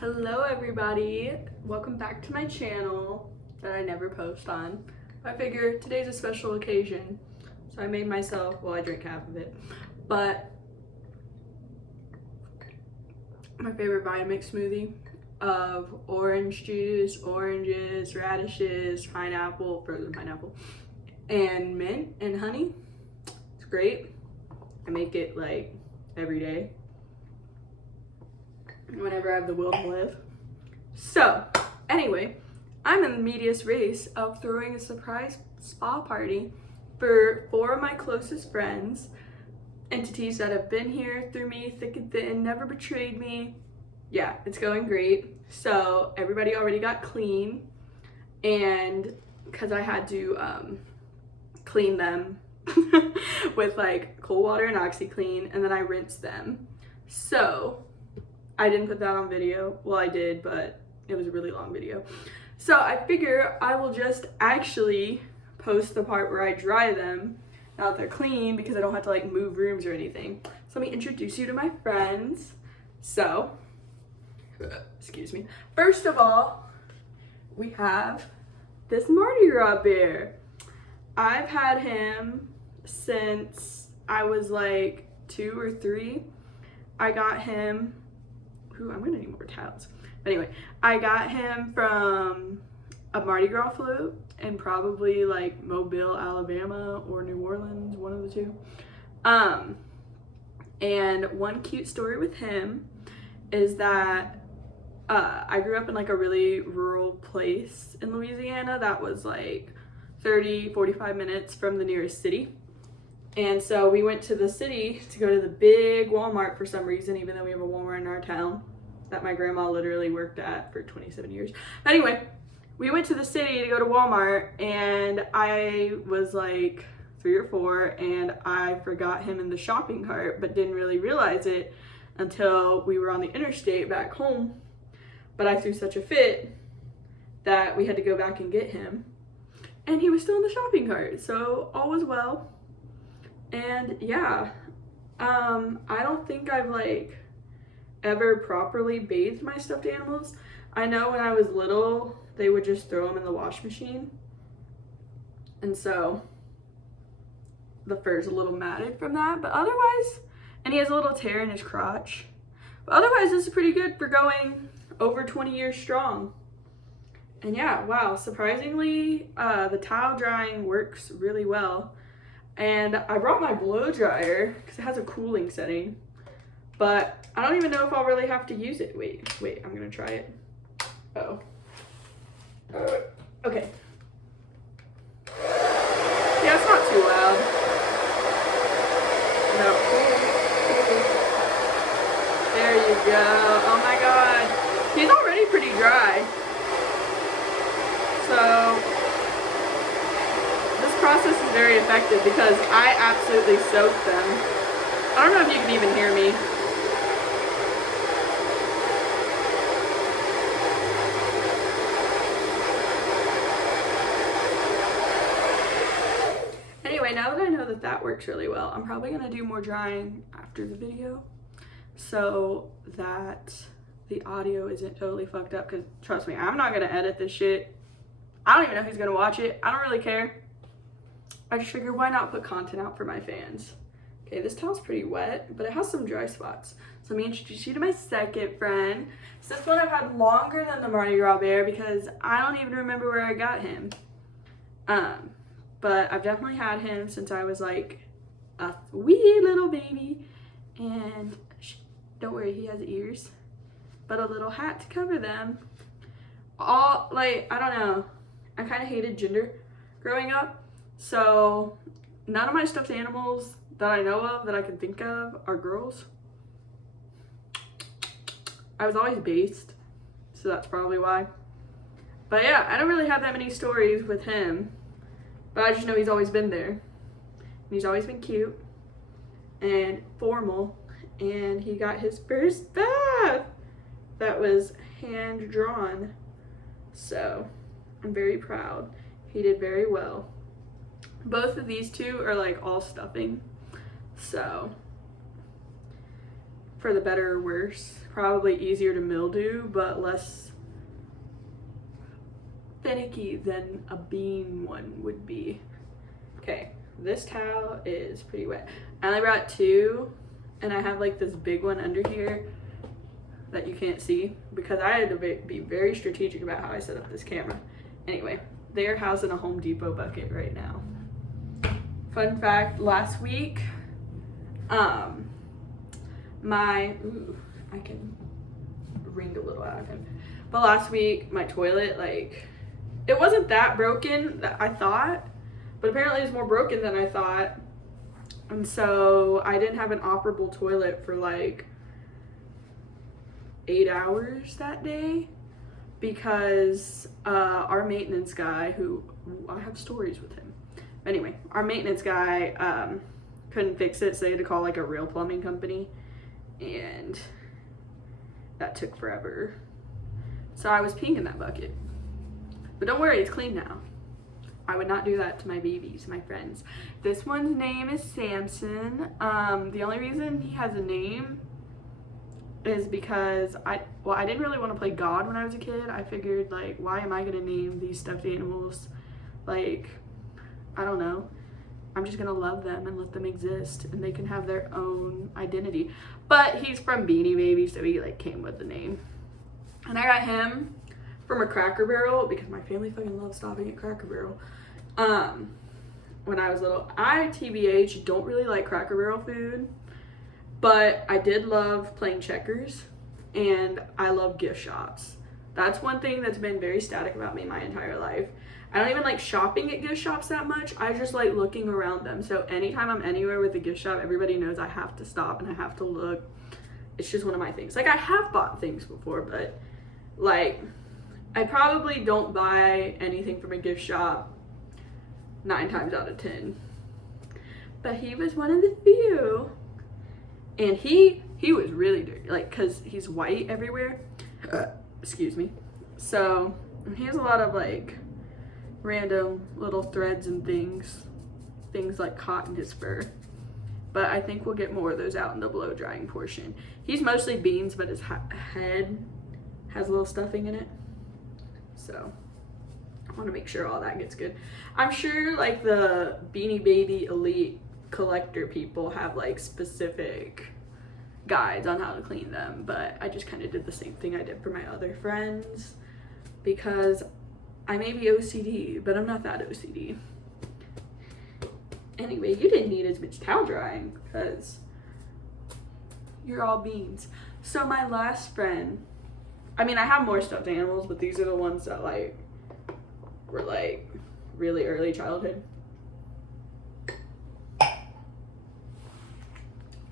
Hello everybody, welcome back to my channel that I never post on. I figure today's a special occasion, so I made myself, well I drank half of it, but my favorite Vitamix smoothie of orange juice, oranges, radishes, pineapple, frozen pineapple, and mint and honey. It's great. I make it like every day whenever I have the will to live. So, anyway, I'm in the medias race of throwing a surprise spa party for 4 of my closest friends, entities that have been here through me thick and thin, never betrayed me. Yeah, it's going great. So, everybody already got clean, and because I had to clean them with like cold water and OxiClean, and then I rinsed them. So, I didn't put that on video. Well, I did, but it was a really long video. So I figure I will just actually post the part where I dry them now that they're clean, because I don't have to like move rooms or anything. So let me introduce you to my friends. So, excuse me. First of all, we have this Mardi Gras bear. I've had him since I was like 2 or 3. I got him. Ooh, I'm gonna need more towels. But anyway, I got him from a Mardi Gras float in probably like Mobile, Alabama or New Orleans, one of the two. And one cute story with him is that I grew up in like a really rural place in Louisiana that was like 30-45 minutes from the nearest city. And so we went to the city to go to the big Walmart for some reason, even though we have a Walmart in our town that my grandma literally worked at for 27 years. But anyway, we went to the city to go to Walmart, and I was like 3 or 4, and I forgot him in the shopping cart, but didn't really realize it until we were on the interstate back home. But I threw such a fit that we had to go back and get him, and he was still in the shopping cart, so all was well. And yeah, I don't think I've like ever properly bathed my stuffed animals. I know when I was little, they would just throw them in the wash machine. And so the fur's a little matted from that, but otherwise, and he has a little tear in his crotch. But otherwise, this is pretty good for going over 20 years strong. And yeah, wow, surprisingly, the towel drying works really well. And I brought my blow dryer because it has a cooling setting, but I don't even know if I'll really have to use it. Wait, I'm gonna try it. Oh. Okay. Yeah, it's not too loud. No. There you go. Oh my god. He's already pretty dry. So process is very effective because I absolutely soak them. I don't know if you can even hear me. Anyway, now that I know that that works really well, I'm probably gonna do more drying after the video so that the audio isn't totally fucked up, because trust me, I'm not gonna edit this shit. I don't even know who's gonna watch it. I don't really care. I just figured, why not put content out for my fans? Okay, this towel's pretty wet, but it has some dry spots. So let me introduce you to my second friend. So this one I've had longer than the Mardi Gras bear because I don't even remember where I got him. But I've definitely had him since I was like a wee little baby. And don't worry, he has ears, but a little hat to cover them. All, like, I don't know. I kind of hated gender growing up. So none of my stuffed animals that I know of, that I can think of, are girls. I was always based, so that's probably why. But yeah, I don't really have that many stories with him, but I just know he's always been there. And he's always been cute and formal, and he got his first bath that was hand drawn. So I'm very proud. He did very well. Both of these two are like all stuffing, so for the better or worse. Probably easier to mildew, but less finicky than a bean one would be. Okay, this towel is pretty wet. I only brought 2, and I have like this big one under here that you can't see because I had to be very strategic about how I set up this camera. Anyway, they are housed in a Home Depot bucket right now. Fun fact, last week, I can wring a little out of him. But last week, my toilet, like, it wasn't that broken that I thought, but apparently it's more broken than I thought. And so I didn't have an operable toilet for like 8 hours that day because our maintenance guy, who I have stories with him. Anyway, our maintenance guy couldn't fix it, so they had to call like a real plumbing company, and that took forever. So I was peeing in that bucket. But don't worry, it's clean now. I would not do that to my babies, my friends. This one's name is Samson. The only reason he has a name is because I didn't really want to play God when I was a kid. I figured, like, why am I gonna name these stuffed animals? Like, I don't know. I'm just gonna love them and let them exist, and they can have their own identity. But he's from Beanie Baby, so he like came with the name. And I got him from a Cracker Barrel because my family fucking loves stopping at Cracker Barrel. When I was little, I, TBH, don't really like Cracker Barrel food, but I did love playing checkers, and I love gift shops. That's one thing that's been very static about me my entire life. I don't even like shopping at gift shops that much. I just like looking around them. So anytime I'm anywhere with a gift shop, everybody knows I have to stop and I have to look. It's just one of my things. Like, I have bought things before, but like, I probably don't buy anything from a gift shop 9 times out of 10. But he was one of the few. And he was really dirty, like, cause he's white everywhere. Excuse me. So he has a lot of like random little threads and things like caught in his fur. But I think we'll get more of those out in the blow drying portion. He's mostly beans, but his head has a little stuffing in it. So I want to make sure all that gets good. I'm sure like the Beanie Baby Elite collector people have like specific guides on how to clean them, but I just kind of did the same thing I did for my other friends because I may be OCD, but I'm not that OCD. Anyway, you didn't need as much towel drying because you're all beans. So my last friend, I mean, I have more stuffed animals, but these are the ones that like were like really early childhood.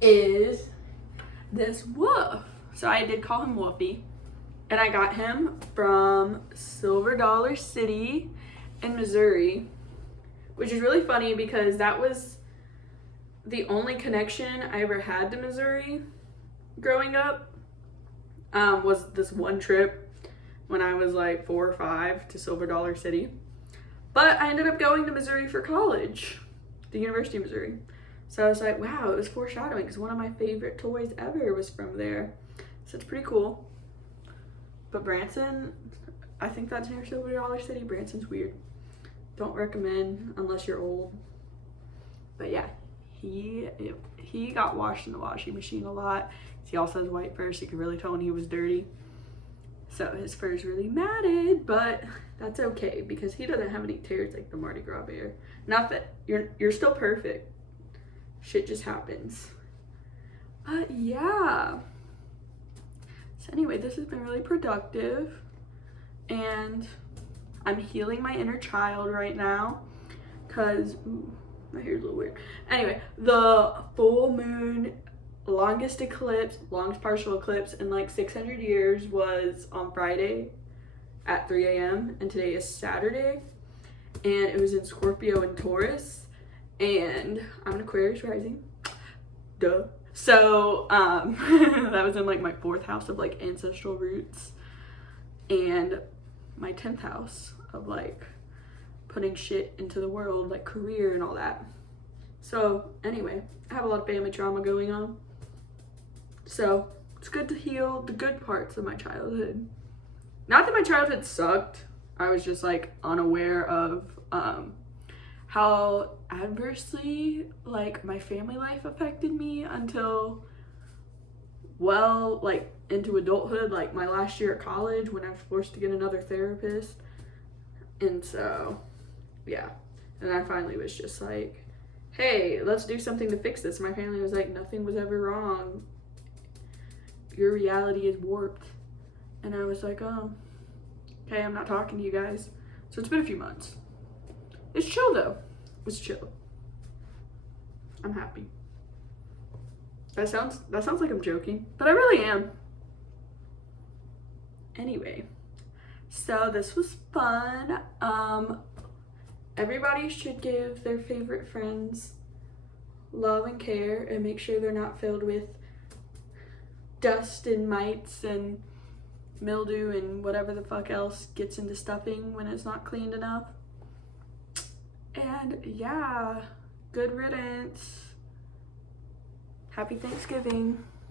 Is this Wolf. So I did call him Wolfie, and I got him from Silver Dollar City in Missouri, which is really funny because that was the only connection I ever had to Missouri growing up. Was this one trip when I was like 4 or 5 to Silver Dollar City. But I ended up going to Missouri for college, the University of Missouri. So I was like, wow, it was foreshadowing because one of my favorite toys ever was from there. So it's pretty cool. But Branson, I think that's near Silver Dollar City. Branson's weird. Don't recommend unless you're old. But yeah, he got washed in the washing machine a lot. He also has white fur, so you could really tell when he was dirty. So his fur is really matted, but that's okay because he doesn't have any tears like the Mardi Gras bear. Not that you're still perfect. Shit just happens. But yeah. So anyway, this has been really productive, and I'm healing my inner child right now because my hair's a little weird. Anyway, the full moon, longest partial eclipse in like 600 years was on Friday at 3 a.m. and today is Saturday, and it was in Scorpio and Taurus, and I'm an Aquarius rising. Duh. So that was in like my 4th house of like ancestral roots, and my 10th house of like putting shit into the world, like career and all that. So anyway, I have a lot of family trauma going on. So it's good to heal the good parts of my childhood. Not that my childhood sucked. I was just like unaware of how adversely like my family life affected me until well like into adulthood, like my last year at college when I was forced to get another therapist. And so yeah, and I finally was just like, hey, let's do something to fix this. My family was like, nothing was ever wrong, your reality is warped. And I was like, oh, okay, I'm not talking to you guys. So it's been a few months. It's chill though. It's chill. I'm happy. That sounds like I'm joking, but I really am. Anyway, so this was fun. Everybody should give their favorite friends love and care and make sure they're not filled with dust and mites and mildew and whatever the fuck else gets into stuffing when it's not cleaned enough. And yeah, good riddance. Happy Thanksgiving.